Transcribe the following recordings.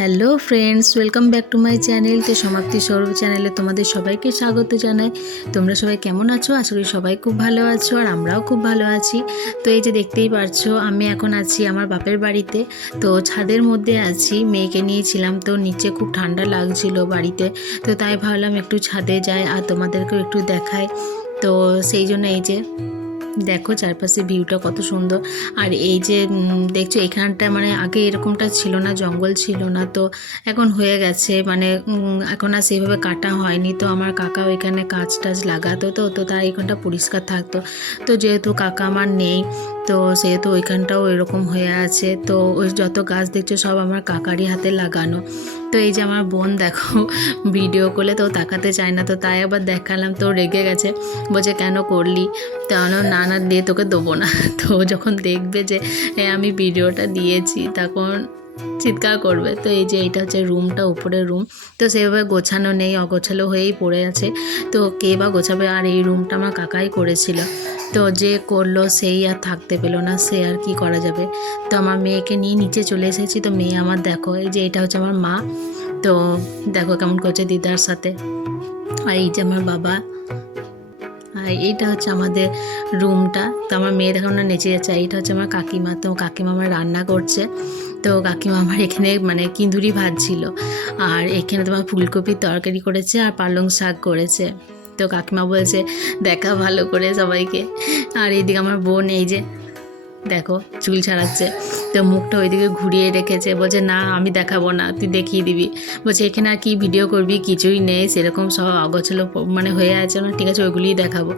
Hello friends, welcome back to my channel. তো সমাপ্তি সৌরভ চ্যানেলে তোমাদের সবাইকে স্বাগত জানাই। তোমরা সবাই কেমন আছো? আশা করি সবাই খুব ভালো আছো, আর আমরাও খুব ভালো আছি। তো এই যে দেখতেই পারছো, আমি এখন আছি আমার বাপের বাড়িতে। তো ছাদের মধ্যে আছি, মেয়েকে নিয়েছিলাম, তো নিচে খুব ঠান্ডা লাগছিল বাড়িতে। তো তাই ভাবলাম একটু ছাদে যাই আর তোমাদেরকেও একটু দেখাই। তো সেই জন্য এই যে দেখো চারপাশে ভিউটা কত সুন্দর। আর এই যে দেখছো এখানটা মানে আগে এরকমটা ছিল না, জঙ্গল ছিল না, তো এখন হয়ে গেছে। মানে এখন আর সেইভাবে কাটা হয়নি। তো আমার কাকা ওইখানে গাছ টাছ লাগাতো, তো তাই এখানটা পরিষ্কার থাকতো। তো যেহেতু কাকা আমার নেই, তো সেহেতু ওইখানটাও এরকম হয়ে আছে। তো ওই যত গাছ দেখছো সব আমার কাকারই হাতে লাগানো। তো এই যে আমার বোন দেখো ভিডিও করলে তো তাকাতে চায় না, তো তাই আবার দেখালাম, তো রেগে গেছে, বলছে কেন করলি? তো না না দিয়ে তোকে দেবো না। তো যখন দেখবে যে আমি ভিডিওটা দিয়েছি তখন চিৎকার করবে। তো এই যে এইটা হচ্ছে রুমটা, উপরের রুম। তো সেভাবে গোছানো নেই, অগোছালো হয়েই পড়ে আছে। তো কে বা গোছাবে? আর এই রুমটা আমার কাকাই করেছিল। তো যে করলো সেই আর থাকতে পেলো না, সে আর কি করা যাবে। তো আমার মেয়েকে নিয়ে নিচে চলে এসেছি। তো মেয়ে আমার দেখো, এই যে এটা হচ্ছে আমার মা। তো দেখো কেমন করছে দিদার সাথে। আর এই যে আমার বাবা। আর এইটা হচ্ছে আমাদের রুমটা। তো আমার মেয়ে দেখো না নেচে যাচ্ছে। এইটা হচ্ছে আমার কাকিমা। তো কাকিমা আমার রান্না করছে। তো কাকিমা আমার এখানে মানে কিন্দুরি ভাজছিল, আর এখানে তোমার ফুলকপির তরকারি করেছে আর পালং শাক করেছে। তো কাকিমা বলছে দেখা ভালো করে সবাইকে। আর এইদিকে আমার বোন এই যে দেখো চুল ছাড়াচ্ছে। তো মুখটা ওইদিকে ঘুরিয়ে রেখেছে, বলছে না আমি দেখাবো না, তুই দেখিয়ে দিবি। বলছে এখানে আর কি ভিডিও করবি, কিছুই নেই, সেরকম সব অগোছালো মানে হয়ে আছে না, ঠিক আছে ওইগুলিই দেখাবো।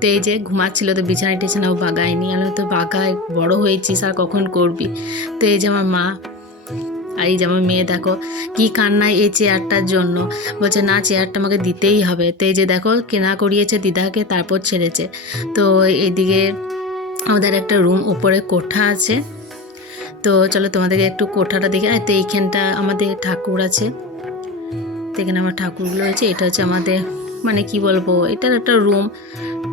তো এই যে ঘুমাচ্ছিল, তো বিছানা টিছানাও বাগায়নি। আমি তো বাগায় বড় হয়েছিস আর কখন করবি। তো এই যে আমার মা। আর এই যে আমার মেয়ে দেখো কি কান্নায় এই চেয়ারটার জন্য, বলছে না চেয়ারটা আমাকে দিতেই হবে। তো এই যে দেখো কেনা করিয়েছে দিদাকে, তারপর ছেড়েছে। তো এদিকে আমাদের একটা রুম, উপরে কোঠা আছে। তো চলো তোমাদেরকে একটু কোঠাটা দেখে। তো এইখানটা আমাদের ঠাকুর আছে। তো এখানে আমার ঠাকুরগুলো হয়েছে। এটা হচ্ছে আমাদের মানে কি বলবো, এটার একটা রুম।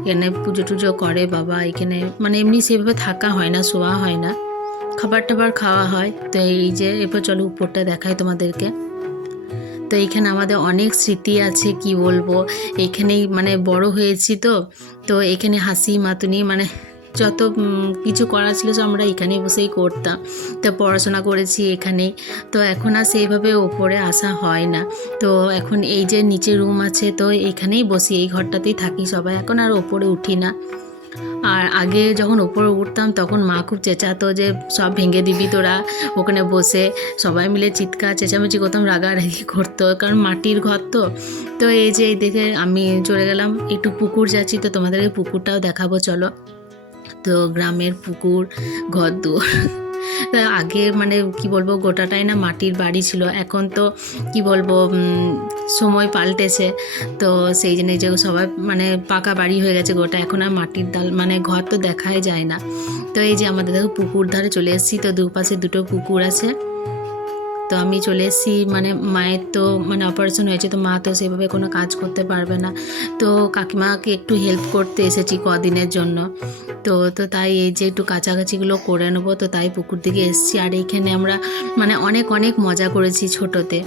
এখানে পুজো টুজো করে বাবা। এখানে মানে এমনি সেভাবে থাকা হয় না, শোয়া হয় না, খাবার টাবার খাওয়া হয়। তো এই যে এরপর চলো উপরটা দেখাই তোমাদেরকে। তো এইখানে আমাদের অনেক স্মৃতি আছে, কি বলবো। এইখানেই মানে বড় হয়েছি। তো এখানে হাসি মাতুনি মানে যত কিছু করা ছিল সব আমরা এখানেই বসেই করতাম। তো পড়াশোনা করেছি এখানেই। তো এখন আর সেইভাবে ওপরে আসা হয় না। তো এখন এই যে নিচে রুম আছে, তো এখানেই বসি, এই ঘরটাতেই থাকি সবাই, এখন আর ওপরে উঠি না। আর আগে যখন ওপরে উঠতাম তখন মা খুব চেঁচাতো যে সব ভেঙে দিবি তোরা, ওখানে বসে সবাই মিলে চিৎকার চেঁচামেচি করতাম, রাগারাগি করতো, কারণ মাটির ঘর তো। তো এই যে এই দেখে আমি চলে গেলাম একটু পুকুর যাচ্ছি। তো তোমাদেরকে পুকুরটাও দেখাবো চলো। তো গ্রামের পুকুর, ঘর দুয়ার। আগে মানে কি বলবো, গোটাটাই না মাটির বাড়ি ছিল। এখন তো কি বলবো, সময় পাল্টেছে। তো সেই জন্য যে সবাই মানে পাকা বাড়ি হয়ে গেছে গোটা, এখন আর মাটির মানে ঘর তো দেখাই যায় না। তো এই যে আমাদের দেখো পুকুর ধারে চলে এসেছি। তো দুপাশে দুটো পুকুর আছে। তো আমি চলে এসেছি, মানে মায়ের তো মানে অপারেশন হয়েছে, তো মা তো সেভাবে কোনো কাজ করতে পারবে না। তো কাকিমাকে একটু হেল্প করতে এসেছি কদিনের জন্য। তো তাই এই যে একটু কাছাকাছিগুলো করে নেবো, তো তাই পুকুর দিকে এসেছি। আর এইখানে আমরা মানে অনেক অনেক মজা করেছি ছোটোতে,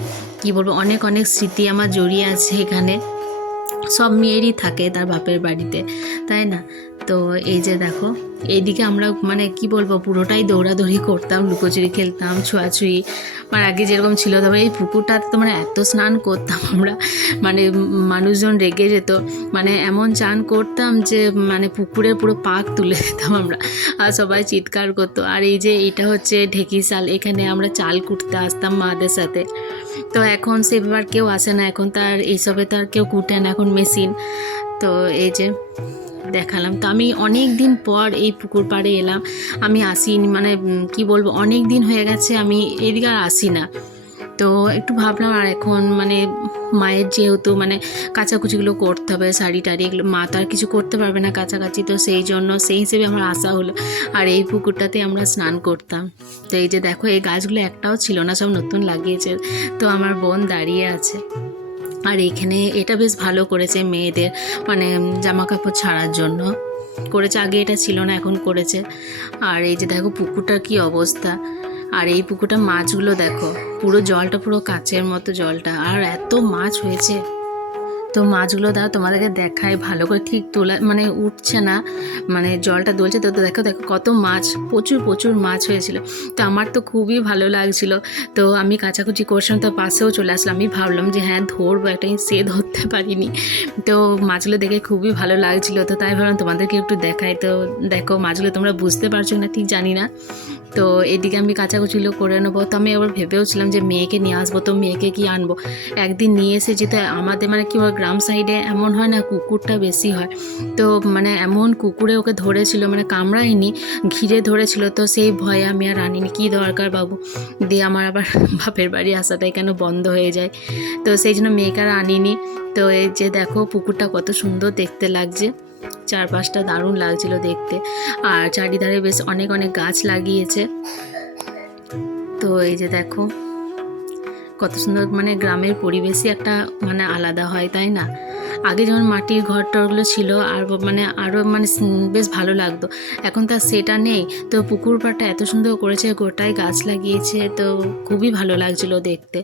কি বলবো, অনেক অনেক স্মৃতি আমার জড়িয়ে আছে এখানে। সব মেয়েরই থাকে তার বাপের বাড়িতে, তাই না? তো এই যে দেখো এইদিকে আমরা মানে কি বলবো পুরোটাই দৌড়াদৌড়ি করতাম, লুকোচুরি খেলতাম, ছোঁয়াছুঁয়ি। আর আগে যেরকম ছিল, তারপরে এই পুকুরটাতে তো মানে এত স্নান করতাম আমরা, মানে মানুষজন রেগে যেত। মানে এমন চান করতাম যে মানে পুকুরে পুরো পাক তুলে দিতাম আমরা, আর সবাই চিৎকার করতো। আর এই যে এটা হচ্ছে ঢেঁকিশাল, এখানে আমরা চাল কুটতে আসতাম মাদের সাথে। তো এখন সেভাবে আর কেউ আসে না, এখন তার এইসবে তো আর কেউ কুটে না, এখন মেশিন। তো এই যে দেখালাম। তো আমি অনেক দিন পর এই পুকুর পাড়ে এলাম, আমি আসিনি, মানে কি বলবো, অনেক দিন হয়ে গেছে আমি এদিকে আর আসি না। তো একটু ভাবলাম, আর এখন মানে মায়ের যেহেতু মানে কাচাকুচিগুলো করতে হবে, শাড়ি টাড়ি এগুলো মা তো আর কিছু করতে পারবে না কাছাকাছি, তো সেই জন্য সেই হিসেবে আমার আসা হলো। আর এই পুকুরটাতে আমরা স্নান করতাম। তো এই যে দেখো এই গাছগুলো একটাও ছিল না, সব নতুন লাগিয়েছে। তো আমার বোন দাঁড়িয়ে আছে। আর এখানে এটা বেশ ভালো করেছে মেয়েদের মানে জামা কাপড় ছাড়ার জন্য করেছে, আগে এটা ছিল না, এখন করেছে। আর এই যে দেখো পুকুরটার কি অবস্থা, আর এই পুকুরটা মাছগুলো দেখো, পুরো জলটা পুরো কাচের মতো জলটা, আর এত মাছ হয়েছে। তো মাছগুলো দাও তোমাদেরকে দেখায় ভালো করে, ঠিক তোলা মানে উঠছে না, মানে জলটা দুলছে। তো দেখো দেখো কত মাছ, প্রচুর প্রচুর মাছ হয়েছিল। তো আমার তো খুবই ভালো লাগছিল। তো আমি কাচাকুচি করছিলাম, তো পাশেও চলে আসলাম। আমি ভাবলাম যে হ্যাঁ ধরবো, একটা সে ধরতে পারিনি। তো মাছগুলো দেখে খুবই ভালো লাগছিল, তো তাই ভাবলাম তোমাদেরকে একটু দেখাই। তো দেখো মাছগুলো তোমরা বুঝতে পারছো না ঠিক জানি না। তো এদিকে আমি কাচাকুচিগুলো করে নেবো। তো আমি আবার ভেবেওছিলাম যে মেয়েকে নিয়ে আসবো, তো মেয়েকে কি আনবো, একদিন নিয়ে এসেছি। তো আমাদের মানে কি গ্রাম সাইডে এমন হয় না, কুকুরটা বেশি হয়। তো মানে এমন কুকুরে ওকে ধরেছিল, মানে কামড়ায়নি, ঘিরে ধরেছিল। তো সেই ভয়ে আমি আর আনিনি, কী দরকার বাবু, দিয়ে আমার আবার বাপের বাড়ি আসাটাই কেন বন্ধ হয়ে যায়। তো সেই জন্য মেয়েকে আর আনিনি। তো এই যে দেখো পুকুরটা কত সুন্দর দেখতে লাগছে, চারপাশটা দারুণ লাগছিল দেখতে। আর চারিধারে বেশ অনেক অনেক গাছ লাগিয়েছে। তো এই যে দেখো কত সুন্দর, মানে গ্রামের পরিবেশই একটা মানে আলাদা হয়, তাই না? আগে যেমন মাটির ঘর টরগুলো ছিল, আর মানে আরও মানে বেশ ভালো লাগতো। এখন তো সেটা নেই। তো পুকুর পাড়টা এত সুন্দর করেছে, গোটায় গাছ লাগিয়েছে, তো খুবই ভালো লাগছিল দেখতে।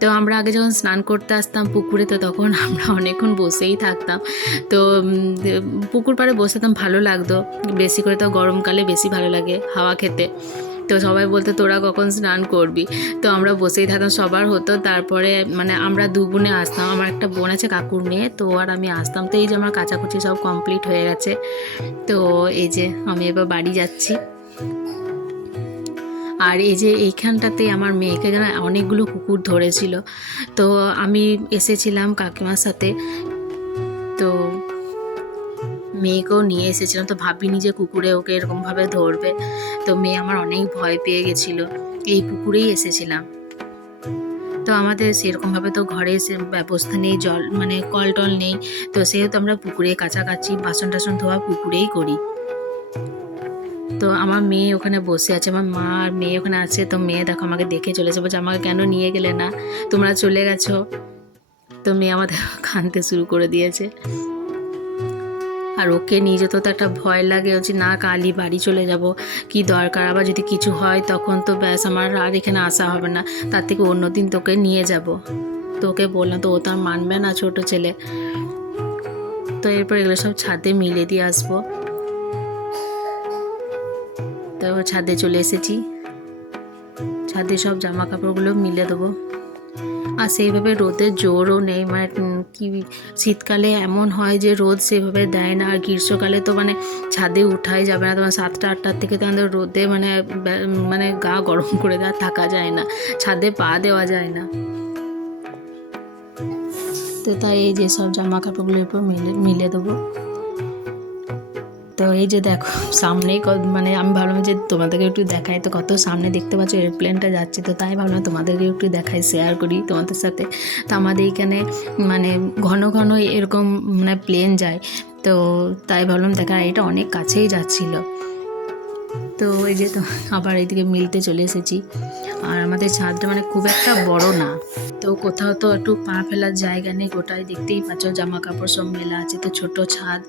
তো আমরা আগে যখন স্নান করতে আসতাম পুকুরে, তো তখন আমরা অনেকক্ষণ বসেই থাকতাম। তো পুকুর পাড়ে বসে থাকতাম, ভালো লাগতো। বেশি করে তো গরমকালে বেশি ভালো লাগে হাওয়া খেতে। তো সবাই বলতো তোরা কখন স্নান করবি, তো আমরা বসেই থাকতাম, সবার হতো। তারপরে মানে আমরা দু বোনে আসতাম, আমার একটা বোন আছে কাকুর মেয়ে, তো আর আমি আসতাম। তো এই যে আমার কাচাকুচি সব কমপ্লিট হয়ে গেছে। তো এই যে আমি এবার বাড়ি যাচ্ছি। আর এই যে এইখানটাতে আমার মেয়েকে যেন অনেকগুলো কুকুর ধরেছিল। তো আমি এসেছিলাম কাকিমার সাথে, তো মেয়েকেও নিয়ে এসেছিলাম। তো ভাবিনি যে কুকুরে ওকে এরকমভাবে ধরবে। তো মেয়ে আমার অনেক ভয় পেয়ে গেছিলো। এই পুকুরেই এসেছিলাম। তো আমাদের সেরকমভাবে তো ঘরে ব্যবস্থা নেই, জল মানে কল টল নেই। তো সেহেতু আমরা পুকুরে কাছাকাছি বাসন টাসন ধোয়া পুকুরেই করি। তো আমার মেয়ে ওখানে বসে আছে, আমার মা আর মেয়ে ওখানে আছে। তো মেয়ে দেখো আমাকে দেখে চলেছে, বলছে আমাকে কেন নিয়ে গেলে না, তোমরা চলে গেছো। তো মেয়ে আমাদের কাঁদতে শুরু করে দিয়েছে। আর ওকে নিয়ে যেতে তো একটা ভয় লাগে, হচ্ছে না কালই বাড়ি চলে যাব, কি দরকার, আবার যদি কিছু হয় তখন তো ব্যাস আমার আর এখানে আসা হবে না, তার থেকে অন্য দিন তোকে নিয়ে যাব। তো ওকে বললাম, তো ও তো আর মানবে না, ছোটো ছেলে। তো এরপর এগুলো সব ছাদে মিলে দিয়ে আসবো। তো ছাদে চলে এসেছি, ছাদে সব জামা কাপড়গুলো মিলে দেবো। আর সেইভাবে রোদের জোরও নেই, মানে কি শীতকালে এমন হয় যে রোদ সেভাবে দেয় না, আর গ্রীষ্মকালে তো মানে ছাদে উঠাই যাবে না, তোমার 7টা 8টার থেকে তো আমাদের রোদে মানে মানে গা গরম করে দেওয়া, থাকা যায় না, ছাদে পা দেওয়া যায় না। তো তাই এই যে সব জামা কাপড়গুলোর উপর মিলে দেবো। তো এই যে দেখো সামনেই মানে আমি ভাবলাম যে তোমাদেরকে একটু দেখাই, তো কত সামনে দেখতে পাচ্ছ এয়ারপ্লেনটা যাচ্ছে। তো তাই ভাবলাম তোমাদেরকে একটু দেখাই, শেয়ার করি তোমাদের সাথে। তো আমাদের এখানে মানে ঘন ঘন এরকম মানে প্লেন যায়, তো তাই ভাবলাম দেখা, এটা অনেক কাছেই যাচ্ছিল। তো এই যে তো আবার এইদিকে মিলতে চলে এসেছি। আর আমাদের ছাদটা মানে খুব একটা বড় না, তো কোথাও তো একটু পা ফেলার জায়গা নেই, গোটায় দেখতেই পাচ্ছ জামা কাপড় সব মেলা আছে। তো ছোট ছাদ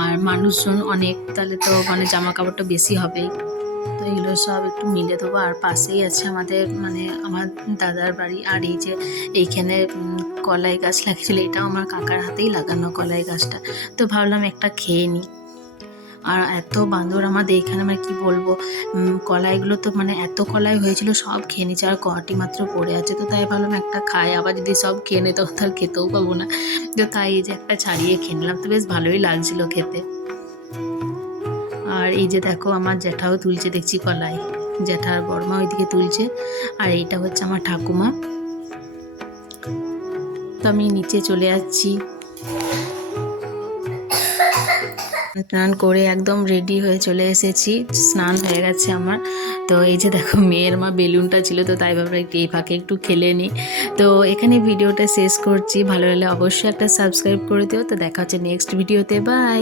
আর মানুষজন অনেক, তাহলে তো মানে জামা কাপড়টা বেশি হবেই। তো এগুলো সব একটু মিলে দেবো। আর পাশেই আছে আমাদের মানে আমার দাদার বাড়ি। আর এই যে এইখানে কলাই গাছ লাগিয়েছিল, এটাও আমার কাকার হাতেই লাগানো কলাই গাছটা। তো ভাবলাম একটা খেয়ে নিই। আর এত বাঁদর আমাদের এখানে, মানে কি বলবো, কলাইগুলো তো মানে এত কলাই হয়েছিল, সব খেয়ে নিচ্ছে, আর কটি মাত্র পড়ে আছে। তো তাই ভাবলাম একটা খাই, আবার যদি সব খেয়ে নেই তখন তার খেতেও পাবো না। তো তাই এই যে একটা ছাড়িয়ে খেয়ে নিলাম, তো বেশ ভালোই লাগছিল খেতে। আর এই যে দেখো আমার জ্যাঠাও তুলছে দেখছি কলাই, জ্যাঠার বড়মা ওইদিকে তুলছে। আর এইটা হচ্ছে আমার ঠাকুমা। তো আমি নিচে চলে যাচ্ছি, স্নান করে একদম রেডি হয়ে চলে এসেছি, স্নান হয়ে গেছে আমার। তো এই যে দেখো মেয়ের মা বেলুনটা ছিল, তো তাই ভাবলাম একটু এই ফাঁকে একটু খেলে নিই। তো এখানে ভিডিওটা শেষ করছি, ভালো লাগলে অবশ্যই একটা সাবস্ক্রাইব করে দিও। তো দেখা হচ্ছে নেক্সট ভিডিওতে, বাই।